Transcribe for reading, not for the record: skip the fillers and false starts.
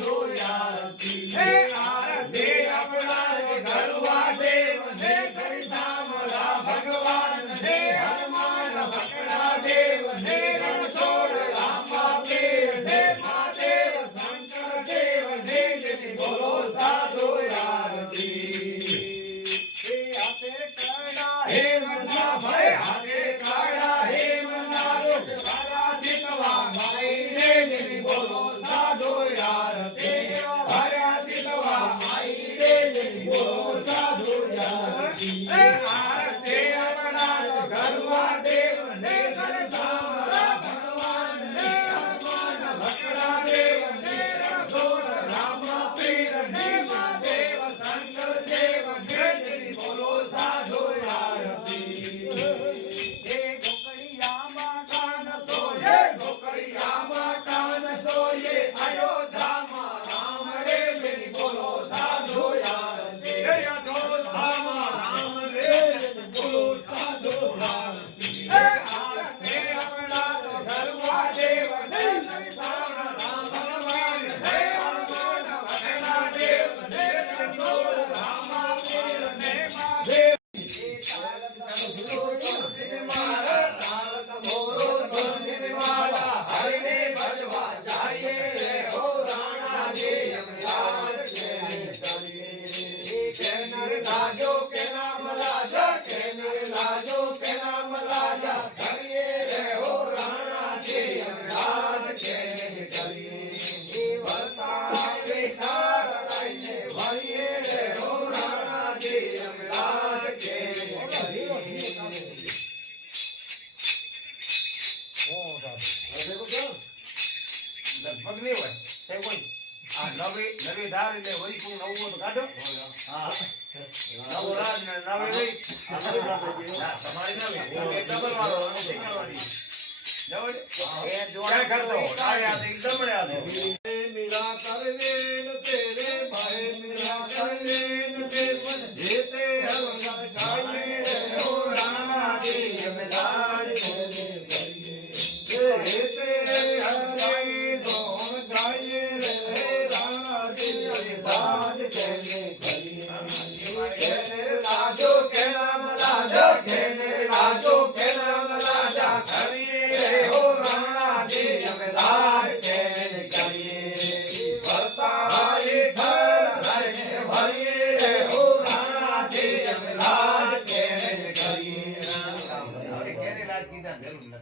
સાધો આરતી હે આરતી આપણા ઘરવા દેવ ને કરિતામલા ભગવાન ને હનુમાન ભક્તા દેવ ને રણછોડ રામા પીર ને મહાદેવ શંકર દેવ ને જેની બોલો સાધો આરતી હે હાથે કાળા હે મના ભાઈ હાથે કાળા હે મના રોજ વારા જીતવા માઈ ને જેની બોલો સાધો આરતી હરા જીતવા માઈ ને જેની બોલો સાધો આરતી હે આરતી આપણા ઘરવા દેવ ને કરતામલા ભગવાન ને હનુમાન ભક્તા દેવ ને રણછોડ રામા પીર ને મહાદેવ શંકર દેવ ને જેની બોલો સાધો આરતી હે ગોકળિયામાં કાન સોયે ગોકળિયામાં કાન સોયે અયોધ્યામાં રામ રે જેની બોલો સાધો આરતી હે અયોધ્યામાં રામ રે જેની બોલો સાધો આરતી હે આરતી આપણા ઘરવા દેવ ને કરિતામલા ભગવાન ને હનુમાન ભક્તા દેવ ને રણછોડ રામા પીર ને મહાદેવ હરિને ભજવા જાઈએ રે હો રાણાજી યમરાજ કેનર લાજો કે નામ રાજા કેનર લાજો કે નામ રાજા કરીએ રે હો રાણાજી યમરાજ કેનર કરીએ વર્તા બેઠા લઈને વળીએ રે હો રાણાજી યમરાજ કેનર કરીએ લગભગ નહીં હોય તે કોઈ આ નવી ધાર એટલે વળી કોઈ નવું તો કાઢો હા નવો રાજ ને નવી રહી તમારી નવી ડબલ વાળો સિંગલ વાળી જવડ એ જોડા કરતો આયા એકદમ રહ્યા દે મીરા કરવે તેરે ભાઈ મીરા કરવે તે પણ જેતે હર ગાઈએ રે ઓ રાણાજી યમરાજ જેતે હરી દોન ગાઈએ રે રાણાજી યમરાજ કેને લાજો કે નામ રાજા કેને લાજો કે નામ રાજા કરીએ રે હો રાણાજી યમરાજ કેને કરીએ વર્તાએ ઠર રહીને ભરીએ રે હો રાણાજી યમરાજ કેને કરીએ કેને લાજ કીધા જરૂર નથી